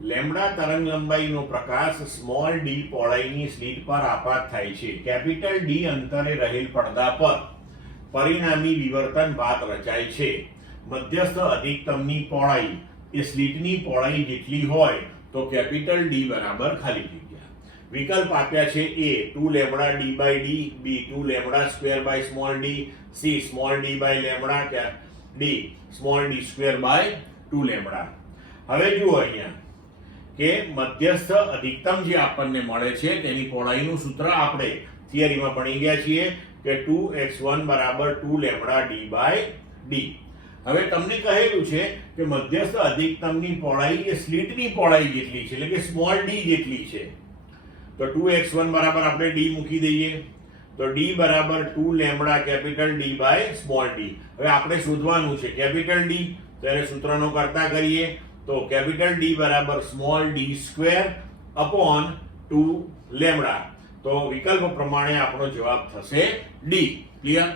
Lambda તરંગ લંબાઈનો પ્રકાશ small D પહોળાઈની slit પર આપાત થાય છે. કેપિટલ ડી અંતરે રહેલ પડદા પર પરિણામી વિવર્તન ભાત રચાય છે. મધ્યસ્થ અધિકતમની પહોળાઈ એ સ્લિટની પહોળાઈ જેટલી હોય તો કેપિટલ ડી બરાબર ખાલી જગ્યા. વિકલ્પ આપ્યા છે: A 2 lambda d by d, B 2 lambda square by small d, C small d by lambda, D small d square by 2 lambda. હવે જુઓ અહીંયા કે મધ્યસ્થ અધિકતમ જે આપણને મળે છે તેની પહોળાઈનું સૂત્ર આપણે થિયરીમાં ભણી ગયા છીએ કે 2x1 બરાબર 2 લેમ્બડા ડી બાય ડી. હવે તમને કહેલું છે કે મધ્યસ્થ અધિકતમની પહોળાઈ એ સ્લિટની પહોળાઈ જેટલી છે, એટલે કે સ્મોલ ડી જેટલી છે. તો 2x1 બરાબર આપણે ડી મૂકી દઈએ તો ડી બરાબર 2 lambda capital d by small d. હવે આપણે શોધવાનું છે કેપિટલ ડી, તો એને સૂત્રનો કરતા કરીએ તો કેપિટલ ડી બરાબર small d square upon 2 lambda. તો વિકલ્પ પ્રમાણે આપણો જવાબ થશે ડી. ક્લિયર?